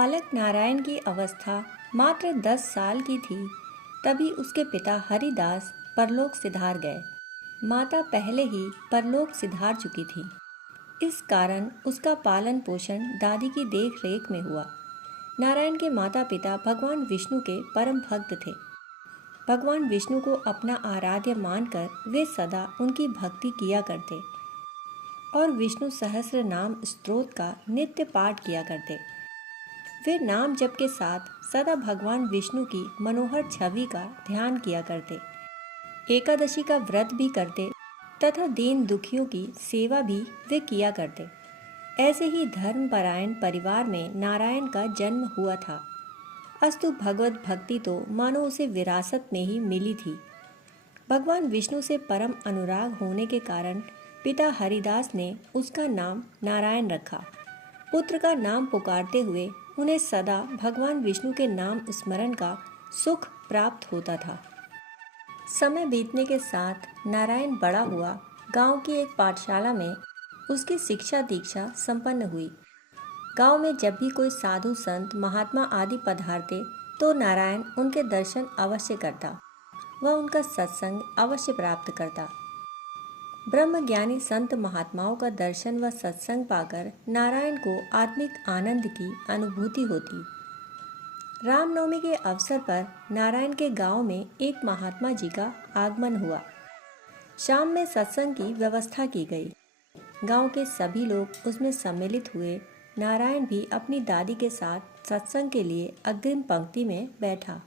बालक नारायण की अवस्था मात्र 10 साल की थी, तभी उसके पिता हरिदास परलोक सिधार गए। माता पहले ही परलोक सिधार चुकी थी। इस कारण उसका पालन पोषण दादी की देख रेख में हुआ। नारायण के माता पिता भगवान विष्णु के परम भक्त थे। भगवान विष्णु को अपना आराध्य मानकर वे सदा उनकी भक्ति किया करते और विष्णु सहस्र नाम स्तोत्र का नित्य पाठ किया करते। वे नाम जप के साथ सदा भगवान विष्णु की मनोहर छवि का ध्यान किया करते। एकादशी का व्रत भी करते तथा दीन दुखियों की सेवा भी वे किया करते। ऐसे ही धर्मपरायण परिवार में नारायण का जन्म हुआ था। अस्तु भगवत भक्ति तो मानो उसे विरासत में ही मिली थी। भगवान विष्णु से परम अनुराग होने के कारण पिता हरिदास ने उसका नाम नारायण रखा। पुत्र का नाम पुकारते हुए उन्हें सदा भगवान विष्णु के नाम स्मरण का सुख प्राप्त होता था। समय बीतने के साथ नारायण बड़ा हुआ। गांव की एक पाठशाला में उसकी शिक्षा दीक्षा संपन्न हुई। गांव में जब भी कोई साधु संत महात्मा आदि पधारते तो नारायण उनके दर्शन अवश्य करता। वह उनका सत्संग अवश्य प्राप्त करता। ब्रह्मज्ञानी संत महात्माओं का दर्शन व सत्संग पाकर नारायण को आत्मिक आनंद की अनुभूति होती। रामनवमी के अवसर पर नारायण के गांव में एक महात्मा जी का आगमन हुआ। शाम में सत्संग की व्यवस्था की गई। गांव के सभी लोग उसमें सम्मिलित हुए। नारायण भी अपनी दादी के साथ सत्संग के लिए अग्रिम पंक्ति में बैठा।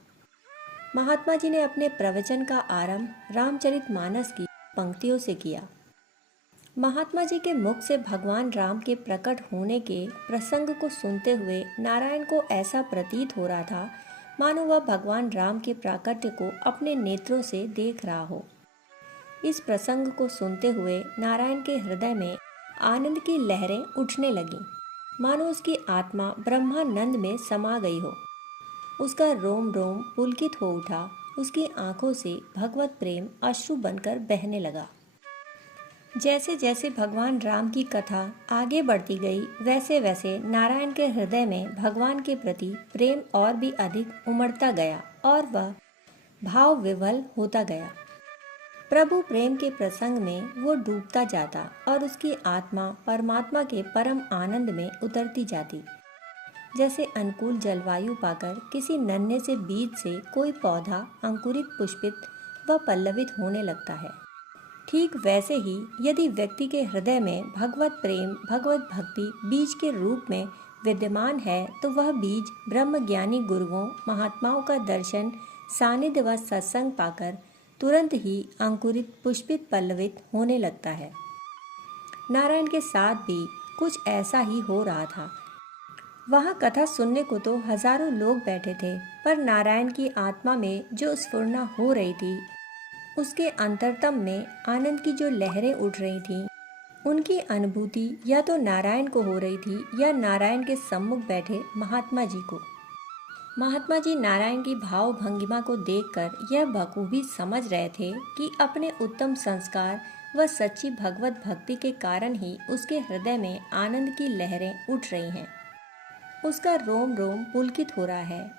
महात्मा जी ने अपने प्रवचन का आरंभ रामचरितमानस की पंक्तियों से किया। महात्मा जी के मुख से भगवान राम के प्रकट होने के प्रसंग को सुनते हुए नारायण को ऐसा प्रतीत हो रहा था मानो वह भगवान राम के प्राकट्य को अपने नेत्रों से देख रहा हो। इस प्रसंग को सुनते हुए नारायण के हृदय में आनंद की लहरें उठने लगीं, मानो उसकी आत्मा ब्रह्मानंद में समा गई हो। उसका रोम रोम पुलकित हो उठा। उसकी आंखों से भगवत प्रेम अश्रु बनकर बहने लगा। जैसे जैसे भगवान राम की कथा आगे बढ़ती गई, वैसे वैसे नारायण के हृदय में भगवान के प्रति प्रेम और भी अधिक उमड़ता गया और वह भाव विवल होता गया। प्रभु प्रेम के प्रसंग में वो डूबता जाता और उसकी आत्मा परमात्मा के परम आनंद में उतरती जाती। जैसे अनुकूल जलवायु पाकर किसी नन्हे से बीज से कोई पौधा अंकुरित पुष्पित व पल्लवित होने लगता है, ठीक वैसे ही यदि व्यक्ति के हृदय में भगवत प्रेम भगवत भक्ति बीज के रूप में विद्यमान है तो वह बीज ब्रह्मज्ञानी गुरुओं महात्माओं का दर्शन सानिध्य व सत्संग पाकर तुरंत ही अंकुरित पुष्पित पल्लवित होने लगता है। नारायण के साथ भी कुछ ऐसा ही हो रहा था। वहाँ कथा सुनने को तो हजारों लोग बैठे थे, पर नारायण की आत्मा में जो स्फुरना हो रही थी, उसके अंतरतम में आनंद की जो लहरें उठ रही थीं, उनकी अनुभूति या तो नारायण को हो रही थी या नारायण के सम्मुख बैठे महात्मा जी को। महात्मा जी नारायण की भाव भंगिमा को देखकर यह बखूबी समझ रहे थे कि अपने उत्तम संस्कार व सच्ची भगवत भक्ति के कारण ही उसके हृदय में आनंद की लहरें उठ रही हैं। उसका रोम रोम पुलकित हो रहा है।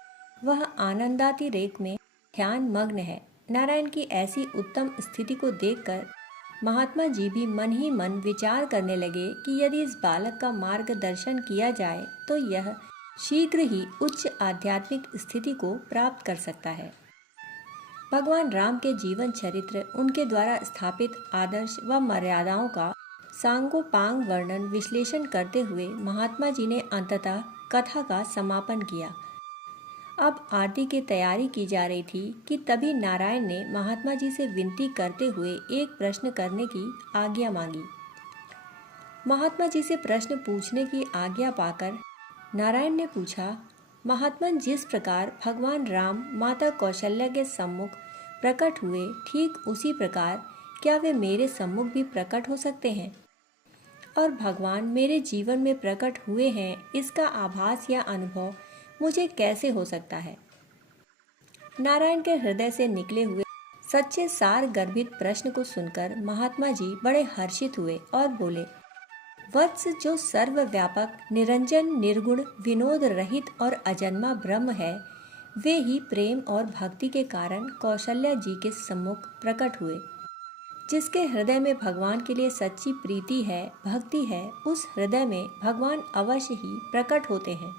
वह आनंदाति रेख में ध्यान मग्न है। नारायण की ऐसी उत्तम स्थिति को देखकर महात्मा जी भी मन ही मन विचार करने लगे कि यदि इस बालक का मार्गदर्शन किया जाए तो यह शीघ्र ही उच्च आध्यात्मिक स्थिति को प्राप्त कर सकता है। भगवान राम के जीवन चरित्र, उनके द्वारा स्थापित आदर्श व मर्यादाओं का सांगोपांग वर्णन विश्लेषण करते हुए महात्मा जी ने अंततः कथा का समापन किया। अब आरती की तैयारी की जा रही थी कि तभी नारायण ने महात्मा जी से विनती करते हुए एक प्रश्न करने की आज्ञा मांगी। महात्मा जी से प्रश्न पूछने की आज्ञा पाकर नारायण ने पूछा, महात्मन, जिस प्रकार भगवान राम माता कौशल्या के सम्मुख प्रकट हुए, ठीक उसी प्रकार क्या वे मेरे सम्मुख भी प्रकट हो सकते हैं? और भगवान मेरे जीवन में प्रकट हुए हैं, इसका आभास या अनुभव मुझे कैसे हो सकता है? नारायण के हृदय से निकले हुए सच्चे सार गर्भित प्रश्न को सुनकर महात्मा जी बड़े हर्षित हुए और बोले, वत्स जो सर्वव्यापक, निरंजन, निर्गुण, विनोद रहित और अजन्मा ब्रह्म है, वे ही प्रेम और भक्ति के कारण कौशल्या जी के सम्मुख प्रकट हुए। जिसके हृदय में भगवान के लिए सच्ची प्रीति है, भक्ति है, उस हृदय में भगवान अवश्य ही प्रकट होते हैं।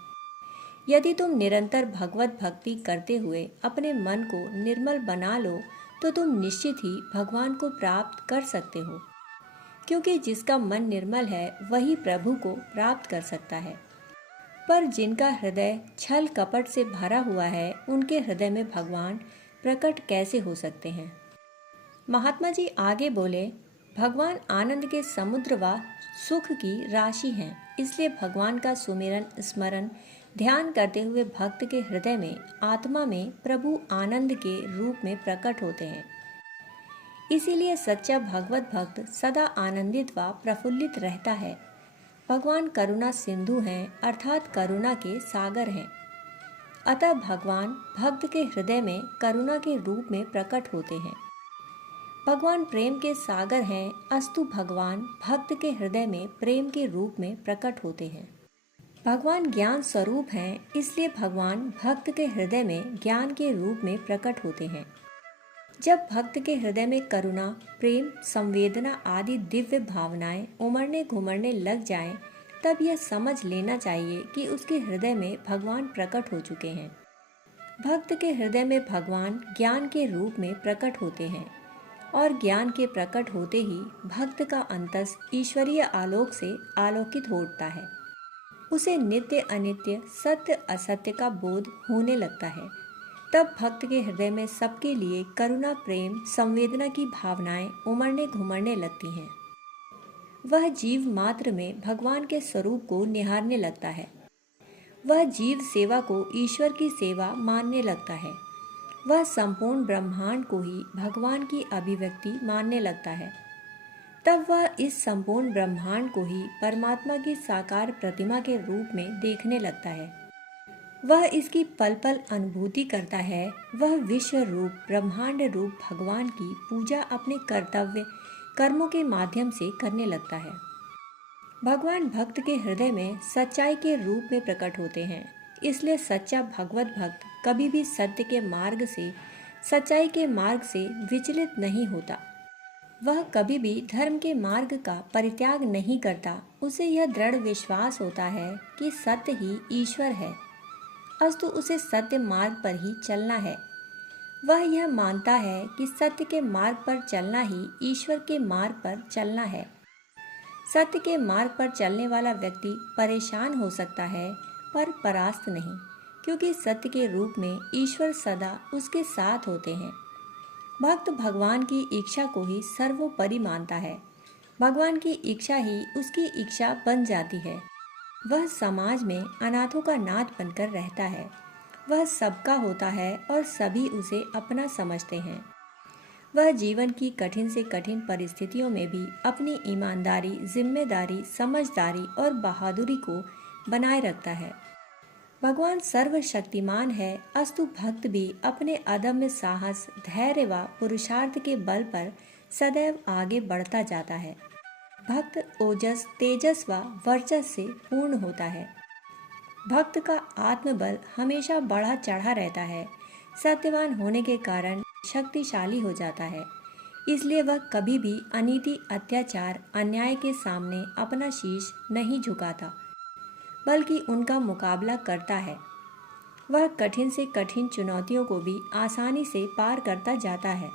यदि तुम निरंतर भगवत भक्ति करते हुए अपने मन को निर्मल बना लो तो तुम निश्चित ही भगवान को प्राप्त कर सकते हो, क्योंकि जिसका मन निर्मल है वही प्रभु को प्राप्त कर सकता है। पर जिनका हृदय छल कपट से भरा हुआ है, उनके हृदय में भगवान प्रकट कैसे हो सकते हैं। महात्मा जी आगे बोले, भगवान आनंद के समुद्र व सुख की राशि हैं, इसलिए भगवान का सुमिरन, स्मरण, ध्यान करते हुए भक्त के हृदय में, आत्मा में प्रभु आनंद के रूप में प्रकट होते हैं। इसीलिए सच्चा भगवत भक्त सदा आनंदित व प्रफुल्लित रहता है। भगवान करुणा सिंधु हैं, अर्थात करुणा के सागर हैं। अतः भगवान भक्त के हृदय में करुणा के रूप में प्रकट होते हैं। भगवान प्रेम के सागर हैं, अस्तु भगवान भक्त के हृदय में प्रेम के रूप में प्रकट होते हैं। भगवान ज्ञान स्वरूप हैं, इसलिए भगवान भक्त के हृदय में ज्ञान के रूप में प्रकट होते हैं। जब भक्त के हृदय में करुणा, प्रेम, संवेदना आदि दिव्य भावनाएं उमड़ने घुमड़ने लग जाएं, तब यह समझ लेना चाहिए कि उसके हृदय में भगवान प्रकट हो चुके हैं। भक्त के हृदय में भगवान ज्ञान के रूप में प्रकट होते हैं और ज्ञान के प्रकट होते ही भक्त का अंतस ईश्वरीय आलोक से आलोकित हो उठता है। उसे नित्य अनित्य, सत्य असत्य का बोध होने लगता है। तब भक्त के हृदय में सबके लिए करुणा, प्रेम, संवेदना की भावनाएं उमड़ने घुमड़ने लगती हैं। वह जीव मात्र में भगवान के स्वरूप को निहारने लगता है। वह जीव सेवा को ईश्वर की सेवा मानने लगता है। वह संपूर्ण ब्रह्मांड को ही भगवान की अभिव्यक्ति मानने लगता है। तब वह इस संपूर्ण ब्रह्मांड को ही परमात्मा की साकार प्रतिमा के रूप में देखने लगता है। वह इसकी पल पल अनुभूति करता है। वह विश्व रूप, ब्रह्मांड रूप भगवान की पूजा अपने कर्तव्य कर्मों के माध्यम से करने लगता है। भगवान भक्त के हृदय में सच्चाई के रूप में प्रकट होते हैं। इसलिए सच्चा भगवत भक्त कभी भी सत्य के मार्ग से, सच्चाई के मार्ग से विचलित नहीं होता। वह कभी भी धर्म के मार्ग का परित्याग नहीं करता। उसे यह दृढ़ विश्वास होता है कि सत्य ही ईश्वर है, अस्तु उसे सत्य मार्ग पर ही चलना है। वह यह मानता है कि सत्य के मार्ग पर चलना ही ईश्वर के मार्ग पर चलना है। सत्य के मार्ग पर चलने वाला व्यक्ति परेशान हो सकता है, पर परास्त नहीं, क्योंकि सत्य के रूप में ईश्वर सदा उसके साथ होते हैं। भक्त भगवान की इच्छा को ही सर्वोपरि मानता है। भगवान की इच्छा ही उसकी इच्छा बन जाती है। वह समाज में अनाथों का नाथ बनकर रहता है। वह सबका होता है और सभी उसे अपना समझते हैं। वह जीवन की कठिन से कठिन परिस्थितियों में भी अपनी ईमानदारी, जिम्मेदारी, समझदारी और बहादुरी को बनाए रखता है। भगवान सर्वशक्तिमान है, अस्तु भक्त भी अपने अदम्य साहस, धैर्य व पुरुषार्थ के बल पर सदैव आगे बढ़ता जाता है। भक्त ओजस, तेजस व वर्चस से पूर्ण होता है। भक्त का आत्मबल हमेशा बढ़ा चढ़ा रहता है। सत्यवान होने के कारण शक्तिशाली हो जाता है। इसलिए वह कभी भी अनीति, अत्याचार, अन्याय के सामने अपना शीश नहीं झुकाता, बल्कि उनका मुकाबला करता है। वह कठिन से कठिन चुनौतियों को भी आसानी से पार करता जाता है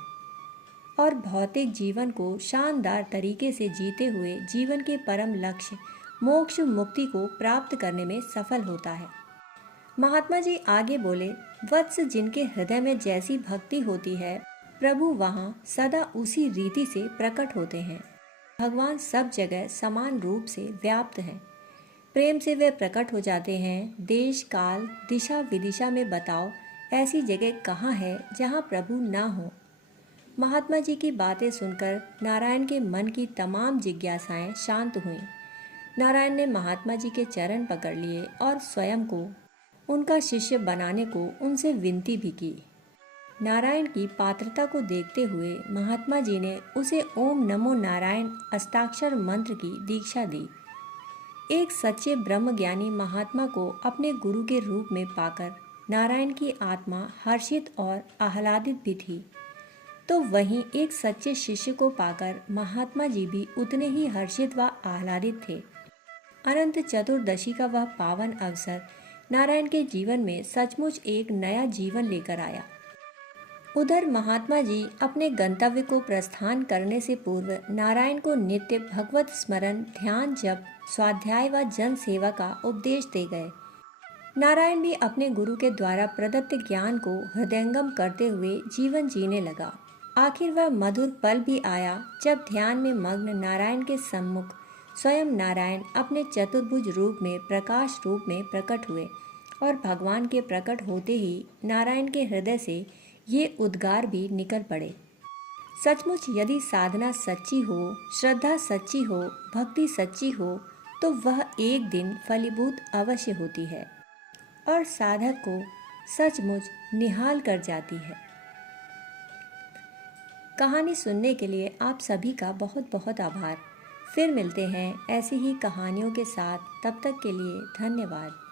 और भौतिक जीवन को शानदार तरीके से जीते हुए जीवन के परम लक्ष्य मोक्ष मुक्ति को प्राप्त करने में सफल होता है। महात्मा जी आगे बोले, वत्स जिनके हृदय में जैसी भक्ति होती है, प्रभु वहाँ सदा उसी रीति से प्रकट होते हैं। भगवान सब जगह समान रूप से व्याप्त हैं। प्रेम से वे प्रकट हो जाते हैं। देश, काल, दिशा विदिशा में बताओ ऐसी जगह कहाँ है जहाँ प्रभु ना हो। महात्मा जी की बातें सुनकर नारायण के मन की तमाम जिज्ञासाएं शांत हुईं। नारायण ने महात्मा जी के चरण पकड़ लिए और स्वयं को उनका शिष्य बनाने को उनसे विनती भी की। नारायण की पात्रता को देखते हुए महात्मा जी ने उसे ओम नमो नारायण अष्टाक्षर मंत्र की दीक्षा दी। एक सच्चे ब्रह्मज्ञानी महात्मा को अपने गुरु के रूप में पाकर नारायण की आत्मा हर्षित और आह्लादित भी थी, तो वहीं एक सच्चे शिष्य को पाकर महात्मा जी भी उतने ही हर्षित व आह्लादित थे। अनंत चतुर्दशी का वह पावन अवसर नारायण के जीवन में सचमुच एक नया जीवन लेकर आया। उधर महात्मा जी अपने गंतव्य को प्रस्थान करने से पूर्व नारायण को नित्य भगवत स्मरण, ध्यान, जप, स्वाध्याय व जन सेवा का उपदेश दे गए। नारायण भी अपने गुरु के द्वारा प्रदत्त ज्ञान को हृदयंगम करते हुए जीवन जीने लगा। आखिर वह मधुर पल भी आया जब ध्यान में मग्न नारायण के सम्मुख स्वयं नारायण अपने चतुर्भुज रूप में, प्रकाश रूप में प्रकट हुए और भगवान के प्रकट होते ही नारायण के हृदय से ये उद्गार भी निकल पड़े। सचमुच यदि साधना सच्ची हो, श्रद्धा सच्ची हो, भक्ति सच्ची हो, तो वह एक दिन फलीभूत अवश्य होती है और साधक को सचमुच निहाल कर जाती है। कहानी सुनने के लिए आप सभी का बहुत बहुत आभार। फिर मिलते हैं ऐसी ही कहानियों के साथ। तब तक के लिए धन्यवाद।